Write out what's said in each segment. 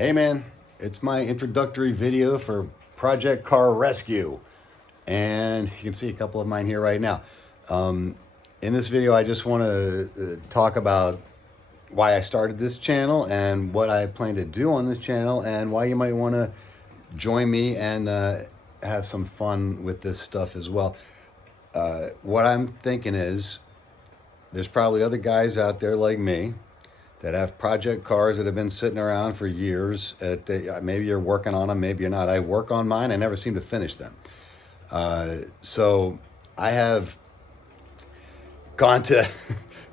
Hey man, it's my introductory video for Project Car Rescue. And you can see a couple of mine here right now. In this video, I just want to talk about why I started this channel and what I plan to do on this channel and why you might want to join me and have some fun with this stuff as well. What I'm thinking is there's probably other guys out there like me that have project cars that have been sitting around for years. Maybe you're working on them, maybe you're not. I work on mine, I never seem to finish them. So I have gone to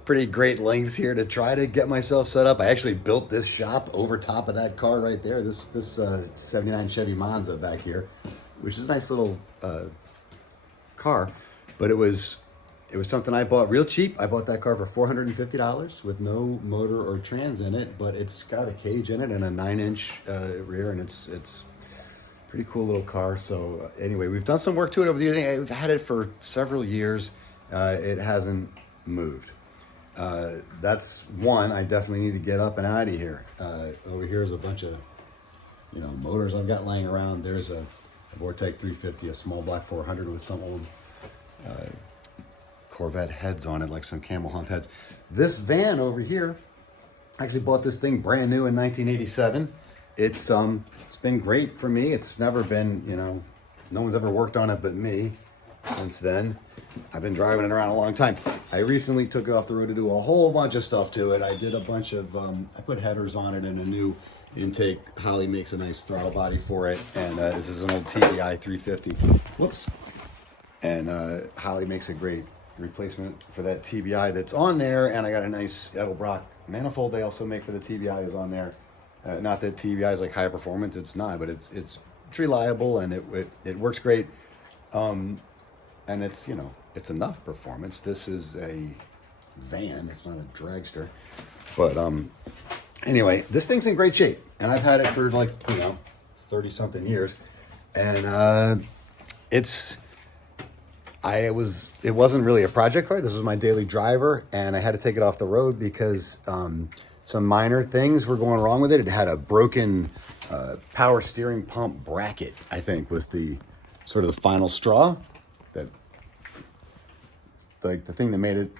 pretty great lengths here to try to get myself set up. I actually built this shop over top of that car right there, this 79 Chevy Monza back here, which is a nice little car, but it was something I bought real cheap. I bought that car for $450 with no motor or trans in it, but it's got a cage in it and a 9-inch rear, and it's pretty cool little car. So anyway, we've done some work to it over the years. We've had it for several years. It hasn't moved. That's one I definitely need to get up and out of here. Over here is a bunch of motors I've got laying around. There's a Vortec 350, a small black 400 with some old Corvette heads on it, like some camel hump heads. This van over here, I actually bought this thing brand new in 1987. It's been great for me. It's never been, no one's ever worked on it but me since then. I've been driving it around a long time. I recently took it off the road to do a whole bunch of stuff to it. I did a bunch of, I put headers on it and a new intake. Holly makes a nice throttle body for it. And this is an old TDI 350. Whoops. And Holly makes a great replacement for that TBI that's on there. And I got a nice Edelbrock manifold they also make for the TBI is on there. Not that TBI is like high performance, it's not, but it's reliable and it works great. And it's, it's enough performance. This is a van, it's not a dragster. But anyway, this thing's in great shape. And I've had it for 30 something years. And it wasn't really a project car. This was my daily driver, and I had to take it off the road because some minor things were going wrong with it. It had a broken power steering pump bracket, I think, was the sort of the final straw. That the thing that made it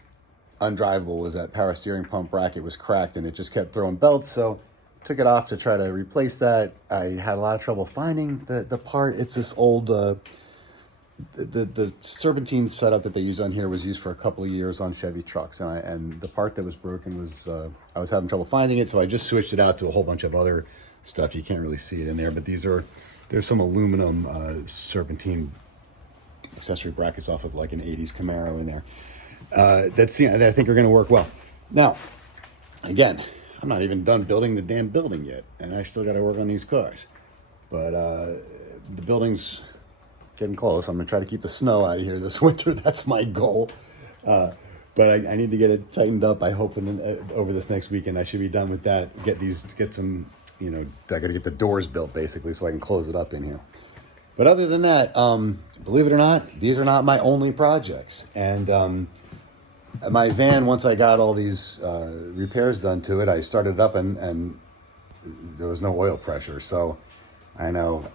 undrivable was that power steering pump bracket was cracked, and it just kept throwing belts. So took it off to try to replace that. I had a lot of trouble finding the part. It's this old the serpentine setup that they use on here was used for a couple of years on Chevy trucks, and the part that was broken was I was having trouble finding it, so I just switched it out to a whole bunch of other stuff. You can't really see it in there, but there's some aluminum serpentine accessory brackets off of like an 80s Camaro in there that I think are going to work well. Now, again, I'm not even done building the damn building yet, and I still got to work on these cars, but the building's getting close. I'm gonna try to keep the snow out of here this winter. That's my goal. But I need to get it tightened up. I hope over this next weekend I should be done with that. Get some, I gotta get the doors built basically so I can close it up in here. But other than that, believe it or not, these are not my only projects. And my van, once I got all these repairs done to it, I started it up and there was no oil pressure. So I know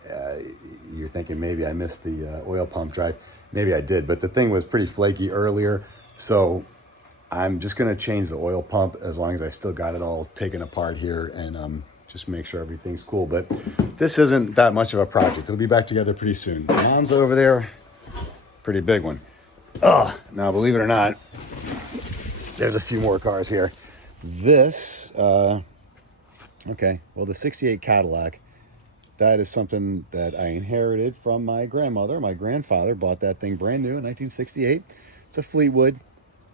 you're thinking maybe I missed the oil pump drive. Maybe I did, but the thing was pretty flaky earlier. So I'm just going to change the oil pump as long as I still got it all taken apart here and just make sure everything's cool. But this isn't that much of a project. It'll be back together pretty soon. Monza over there, pretty big one. Now, believe it or not, there's a few more cars here. This, the 68 Cadillac, that is something that I inherited from my grandmother. My grandfather bought that thing brand new in 1968. It's a Fleetwood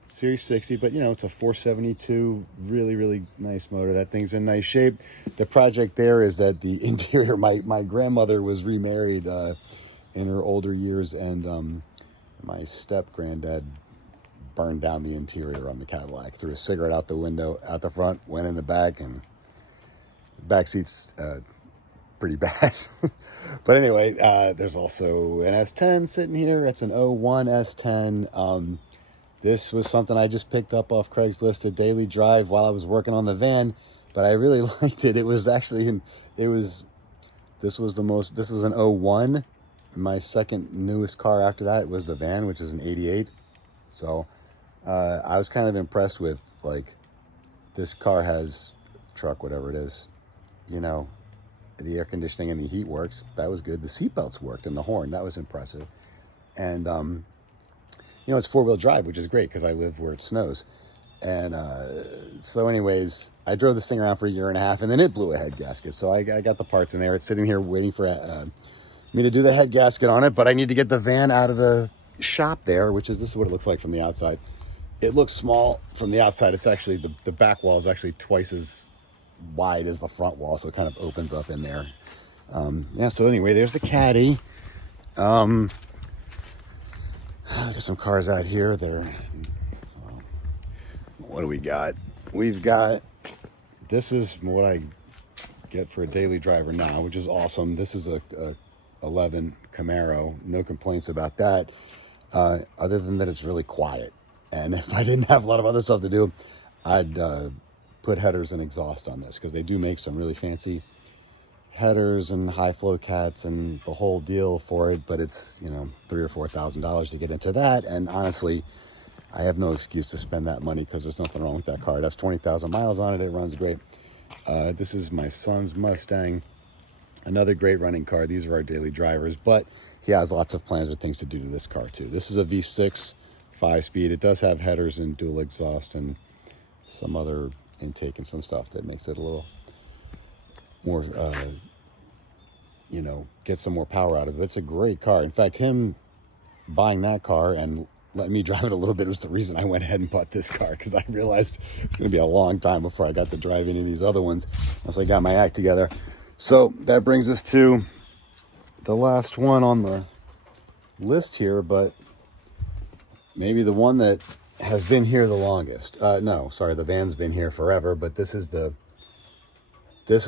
Series 60, but it's a 472, really, really nice motor. That thing's in nice shape. The project there is that the interior, my grandmother was remarried in her older years, and my step-granddad burned down the interior on the Cadillac, threw a cigarette out the window, out the front, went in the back, and the back seat's pretty bad. But anyway, there's also an S10 sitting here. It's an '01 S10. This was something I just picked up off Craigslist, a daily drive while I was working on the van. but I really liked it. It was actually, this is an '01. My second newest car after that was the van, which is an '88. So I was kind of impressed with, like, this car has, truck, whatever it is, you know, the air conditioning and the heat works. That was good. The seatbelts worked and the horn. That was impressive. And, it's four-wheel drive, which is great because I live where it snows. And so anyways, I drove this thing around for a year and a half, and then it blew a head gasket. So I got the parts in there. It's sitting here waiting for me to do the head gasket on it, but I need to get the van out of the shop there, this is what it looks like from the outside. It looks small from the outside. It's actually, the back wall is actually twice as wide as the front wall, so it kind of opens up in there. So anyway, there's the Caddy. I got some cars out here that are, what do we got? This is what I get for a daily driver now, which is awesome. This is a 11 Camaro. No complaints about that, other than that it's really quiet. And if I didn't have a lot of other stuff to do, I'd put headers and exhaust on this, because they do make some really fancy headers and high flow cats and the whole deal for it. But it's, $3,000 or $4,000 to get into that. And honestly, I have no excuse to spend that money, because there's nothing wrong with that car. It has 20,000 miles on it. It runs great. This is my son's Mustang. Another great running car. These are our daily drivers, but he has lots of plans with things to do to this car too. This is a V6 5-speed. It does have headers and dual exhaust and some other intake and some stuff that makes it a little more, get some more power out of it. It's a great car. In fact, him buying that car and letting me drive it a little bit was the reason I went ahead and bought this car, because I realized it's going to be a long time before I got to drive any of these other ones once I got my act together. So that brings us to the last one on the list here, but maybe the one that has been here the longest. The van's been here forever, but this is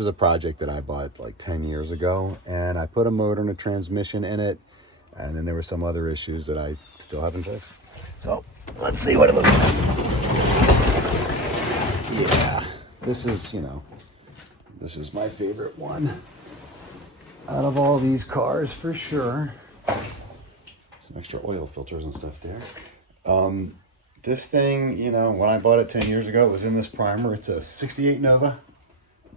a project that I bought like 10 years ago, and I put a motor and a transmission in it, and then there were some other issues that I still haven't fixed. So let's see what it looks like. Yeah, this is my favorite one out of all these cars for sure. Some extra oil filters and stuff there. This thing, when I bought it 10 years ago, it was in this primer. It's a 68 Nova.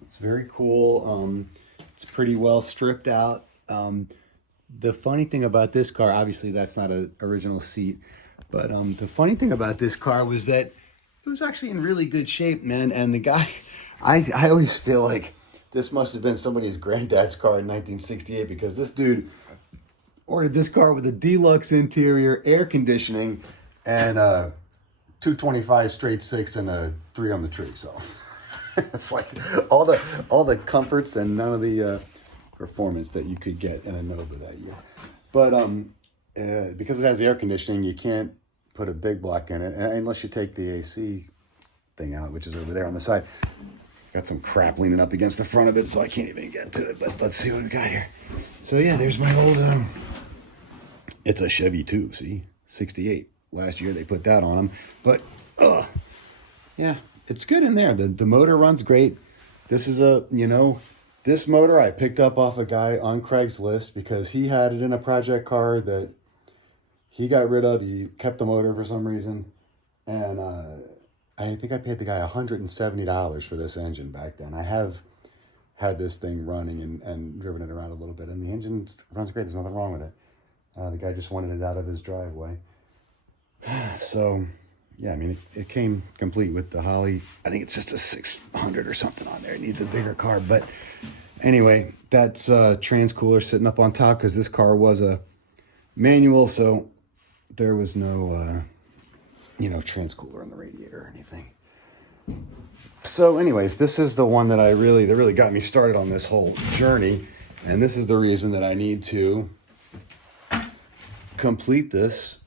It's very cool. It's pretty well stripped out. The funny thing about this car, obviously that's not an original seat, but the funny thing about this car was that it was actually in really good shape, man. And the guy, I always feel like this must have been somebody's granddad's car in 1968, because this dude ordered this car with a deluxe interior, air conditioning, and 225 straight six and a 3 on the tree. So it's like all the comforts and none of the performance that you could get in a Nova that year. But because it has air conditioning, you can't put a big block in it unless you take the AC thing out, which is over there on the side. Got some crap leaning up against the front of it, so I can't even get to it. But let's see what we got here. So yeah, there's my old. It's a Chevy too. See, 68. Last year they put that on them. But yeah, it's good in there. The motor runs great. This is this motor I picked up off a guy on Craigslist, because he had it in a project car that he got rid of. He kept the motor for some reason, and I think I paid the guy $170 for this engine back then. I have had this thing running and driven it around a little bit, and the engine runs great. There's nothing wrong with it. The guy just wanted it out of his driveway. So, yeah, I mean, it came complete with the Holly. I think it's just a 600 or something on there. It needs a bigger car. But anyway, that's trans cooler sitting up on top, because this car was a manual, so there was no trans cooler in the radiator or anything. So anyways, this is the one that really got me started on this whole journey, and this is the reason that I need to complete this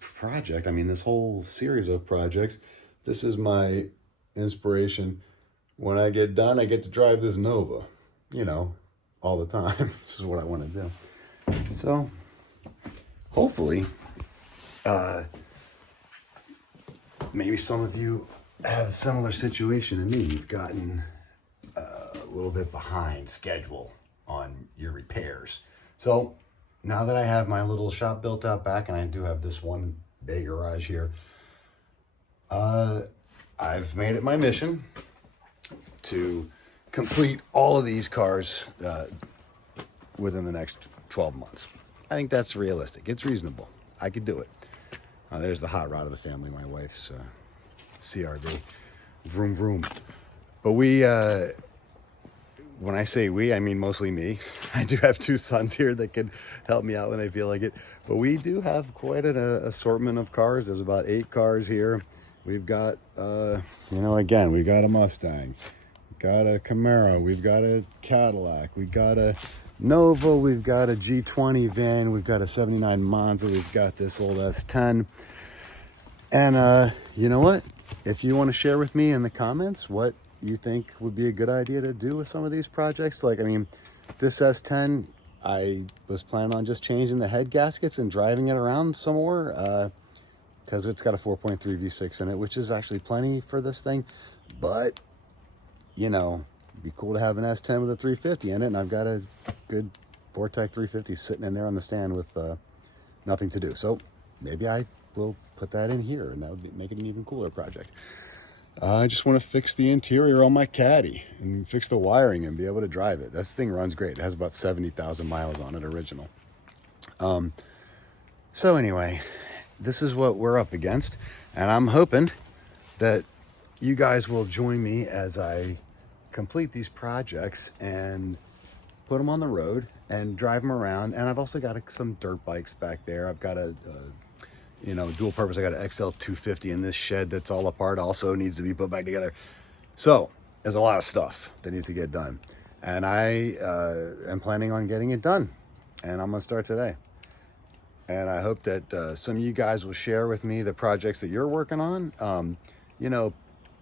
project. I mean, this whole series of projects. This is my inspiration. When I get done, I get to drive this Nova, all the time. This is what I want to do. So hopefully, maybe some of you have a similar situation to me. You've gotten a little bit behind schedule on your repairs. So now that I have my little shop built out back, and I do have this one big garage here, I've made it my mission to complete all of these cars within the next 12 months. I think that's realistic. It's reasonable. I could do it. There's the hot rod of the family, my wife's CRV. Vroom, vroom. But we, when I say we, I mean mostly me. I do have two sons here that can help me out when I feel like it. But we do have quite an assortment of cars. There's about 8 cars here. We've got, again, we've got a Mustang. We've got a Camaro. We've got a Cadillac. We've got a Nova. We've got a G20 van. We've got a 79 Monza. We've got this old S10. And you know what? If you want to share with me in the comments what you think would be a good idea to do with some of these projects. Like, I mean, this S10, I was planning on just changing the head gaskets and driving it around some more because it's got a 4.3 V6 in it, which is actually plenty for this thing. But, you know, it'd be cool to have an S10 with a 350 in it, and I've got a good Vortec 350 sitting in there on the stand with nothing to do. So maybe I will put that in here, and that would make it an even cooler project. I just want to fix the interior on my Caddy and fix the wiring and be able to drive it. This thing runs great. It has about 70,000 miles on it original. So anyway, this is what we're up against, and I'm hoping that you guys will join me as I complete these projects and put them on the road and drive them around. And I've also got some dirt bikes back there. I've got a dual purpose. I got an XL 250 in this shed that's all apart, also needs to be put back together. So there's a lot of stuff that needs to get done, and I am planning on getting it done, and I'm gonna start today. And I hope that some of you guys will share with me the projects that you're working on.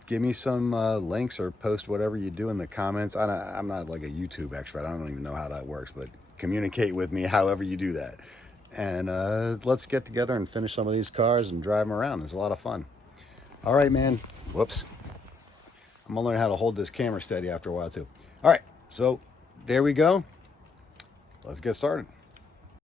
Give me some links or post whatever you do in the comments. I'm not like a YouTube expert. I don't even know how that works, but communicate with me however you do that. And let's get together and finish some of these cars and drive them around. It's a lot of fun. All right, man. Whoops. I'm gonna learn how to hold this camera steady after a while too. All right, so there we go. Let's get started.